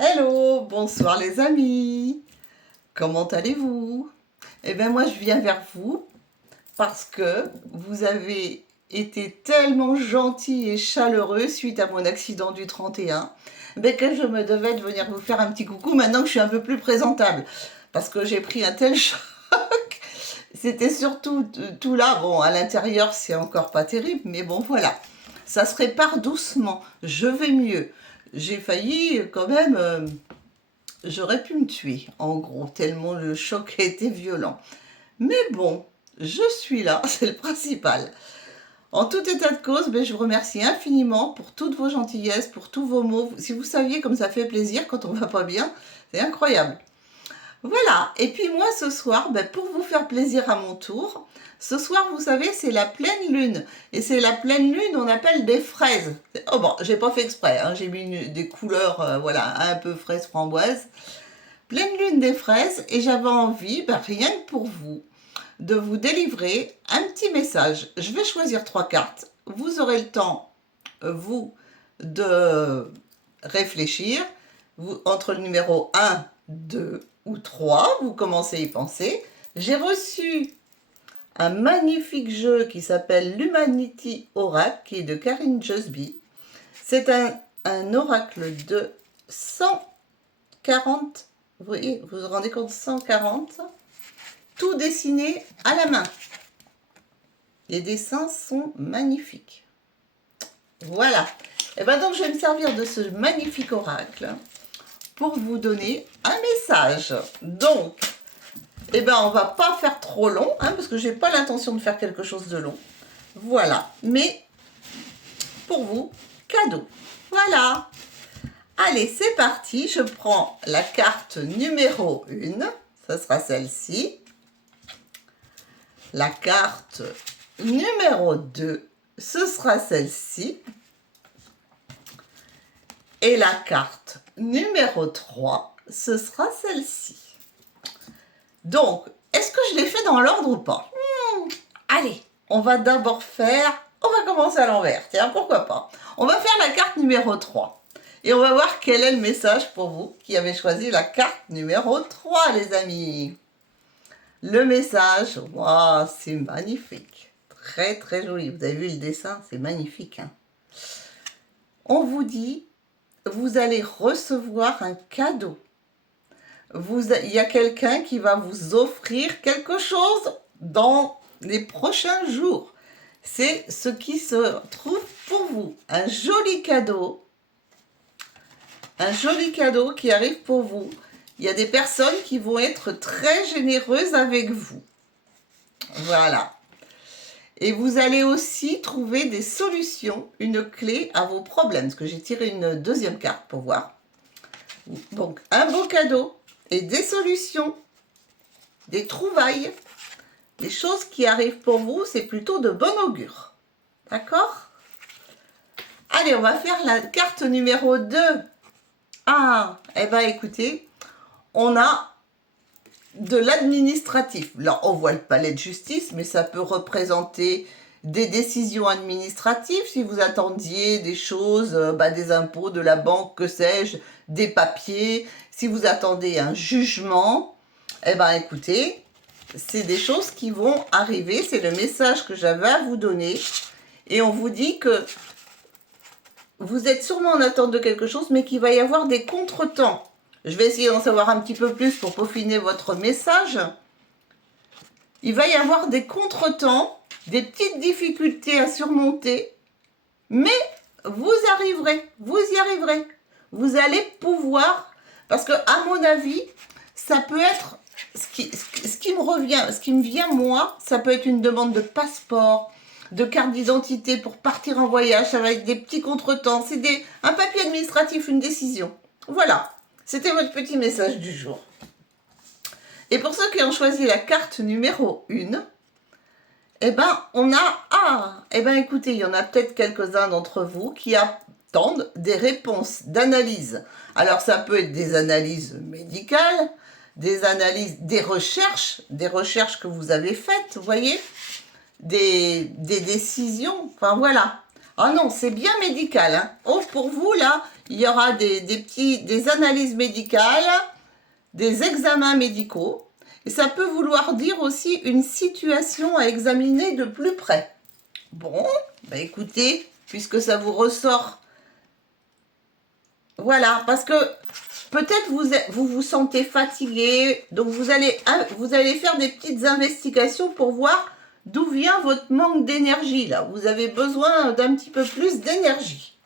Hello, bonsoir les amis. Comment allez-vous? Eh bien moi je viens vers vous parce que vous avez été tellement gentils et chaleureux suite à mon accident du 31 que je me devais de venir vous faire un petit coucou maintenant que je suis un peu plus présentable parce que j'ai pris un tel choc. C'était surtout tout là, bon à l'intérieur c'est encore pas terrible mais bon voilà, ça se répare doucement, je vais mieux. J'ai failli quand même j'aurais pu me tuer, en gros, tellement le choc a été violent. Mais bon, je suis là, c'est le principal. En tout état de cause, je vous remercie infiniment pour toutes vos gentillesses, pour tous vos mots. Si vous saviez comme ça fait plaisir quand on va pas bien, c'est incroyable. Voilà, et puis moi ce soir, pour vous faire plaisir à mon tour, ce soir, vous savez, c'est la pleine lune. Et c'est la pleine lune, on appelle des fraises. Oh bon, j'ai pas fait exprès, hein, j'ai mis des couleurs, voilà, un peu fraise framboise. Pleine lune des fraises, et j'avais envie, rien que pour vous, de vous délivrer un petit message. Je vais choisir 3 cartes. Vous aurez le temps, vous, de réfléchir. Vous, entre le numéro 1, 2 ou 3, vous commencez à y penser. J'ai reçu un magnifique jeu qui s'appelle l'Humanity Oracle, qui est de Karine Jusby. C'est un oracle de 140, vous voyez, vous vous rendez compte, 140, tout dessiné à la main. Les dessins sont magnifiques. Voilà. Et bien donc je vais me servir de ce magnifique oracle pour vous donner un message. Donc, on va pas faire trop long, parce que j'ai pas l'intention de faire quelque chose de long. Voilà. Mais pour vous, cadeau. Voilà. Allez, c'est parti. Je prends la carte numéro 1. Ce sera celle-ci. La carte numéro 2, ce sera celle-ci. Et la carte numéro 3, ce sera celle-ci. Donc, est-ce que je l'ai fait dans l'ordre ou pas? Allez, on va d'abord on va commencer à l'envers, tiens, pourquoi pas. On va faire la carte numéro 3. Et on va voir quel est le message pour vous qui avez choisi la carte numéro 3, les amis. Le message, wow, c'est magnifique. Très, très joli. Vous avez vu le dessin? C'est magnifique. On vous dit, vous allez recevoir un cadeau. Il y a quelqu'un qui va vous offrir quelque chose dans les prochains jours. C'est ce qui se trouve pour vous. Un joli cadeau. Un joli cadeau qui arrive pour vous. Il y a des personnes qui vont être très généreuses avec vous. Voilà. Et vous allez aussi trouver des solutions, une clé à vos problèmes. Parce que j'ai tiré une deuxième carte pour voir. Donc, un beau cadeau et des solutions, des trouvailles, des choses qui arrivent pour vous, c'est plutôt de bon augure. D'accord? Allez, on va faire la carte numéro 2. Ah, écoutez, on a de l'administratif. Là, on voit le palais de justice, mais ça peut représenter des décisions administratives, si vous attendiez des choses, des impôts, de la banque, que sais-je, des papiers, si vous attendez un jugement, écoutez, c'est des choses qui vont arriver, c'est le message que j'avais à vous donner, et on vous dit que vous êtes sûrement en attente de quelque chose, mais qu'il va y avoir des contretemps. Je vais essayer d'en savoir un petit peu plus pour peaufiner votre message. Il va y avoir des contretemps, des petites difficultés à surmonter, mais vous arriverez, vous y arriverez. Vous allez pouvoir, parce que à mon avis, ça peut être, ce qui me vient moi, ça peut être une demande de passeport, de carte d'identité pour partir en voyage, ça va être des petits contretemps, c'est un papier administratif, une décision. Voilà, c'était votre petit message du jour. Et pour ceux qui ont choisi la carte numéro 1, on a... écoutez, il y en a peut-être quelques-uns d'entre vous qui attendent des réponses d'analyse. Alors, ça peut être des analyses médicales, des analyses, des recherches que vous avez faites, vous voyez, des décisions, enfin voilà. Ah non, c'est bien médical. Oh, pour vous, là, il y aura des analyses médicales, des examens médicaux. Et ça peut vouloir dire aussi une situation à examiner de plus près. Bon, bah écoutez, puisque ça vous ressort, voilà, parce que peut-être vous vous sentez fatigué, donc vous allez faire des petites investigations pour voir d'où vient votre manque d'énergie, là. Vous avez besoin d'un petit peu plus d'énergie.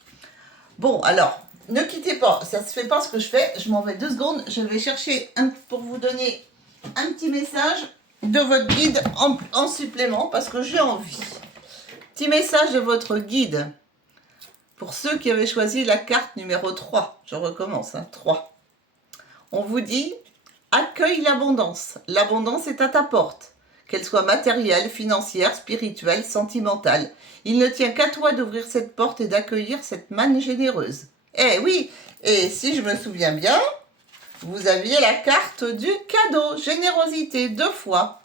Bon, alors, ne quittez pas, ça ne se fait pas ce que je fais, je m'en vais 2 secondes, je vais chercher pour vous donner un petit message de votre guide en supplément, parce que j'ai envie. Petit message de votre guide, pour ceux qui avaient choisi la carte numéro 3, je recommence, 3. On vous dit, accueille l'abondance, l'abondance est à ta porte, qu'elle soit matérielle, financière, spirituelle, sentimentale. Il ne tient qu'à toi d'ouvrir cette porte et d'accueillir cette manne généreuse. Eh oui, et si je me souviens bien, vous aviez la carte du cadeau, générosité, 2 fois.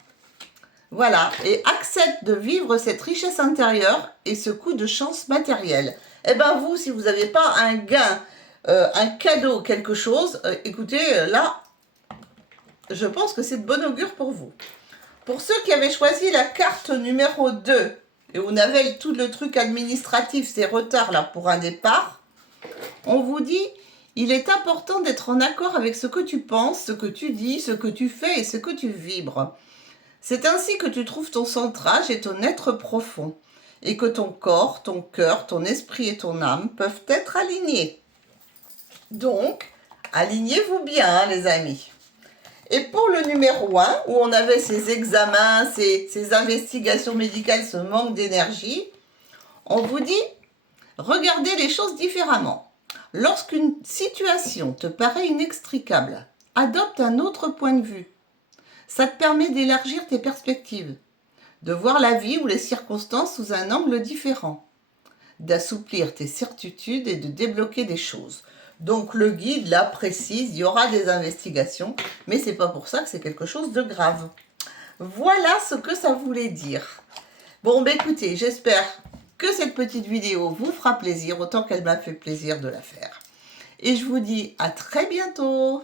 Voilà, et accepte de vivre cette richesse intérieure et ce coup de chance matérielle. Eh bien vous, si vous n'avez pas un gain, un cadeau, quelque chose, écoutez, là, je pense que c'est de bon augure pour vous. Pour ceux qui avaient choisi la carte numéro 2, et on avait tout le truc administratif, ces retards là pour un départ, on vous dit, il est important d'être en accord avec ce que tu penses, ce que tu dis, ce que tu fais et ce que tu vibres. C'est ainsi que tu trouves ton centrage et ton être profond, et que ton corps, ton cœur, ton esprit et ton âme peuvent être alignés. Donc, alignez-vous bien, les amis. Et pour le numéro 1, où on avait ces examens, ces investigations médicales, ce manque d'énergie, on vous dit, regardez les choses différemment. Lorsqu'une situation te paraît inextricable, adopte un autre point de vue. Ça te permet d'élargir tes perspectives, de voir la vie ou les circonstances sous un angle différent, d'assouplir tes certitudes et de débloquer des choses. Donc le guide là précise, il y aura des investigations, mais c'est pas pour ça que c'est quelque chose de grave. Voilà ce que ça voulait dire. Bon, bah écoutez, j'espère que cette petite vidéo vous fera plaisir, autant qu'elle m'a fait plaisir de la faire. Et je vous dis à très bientôt.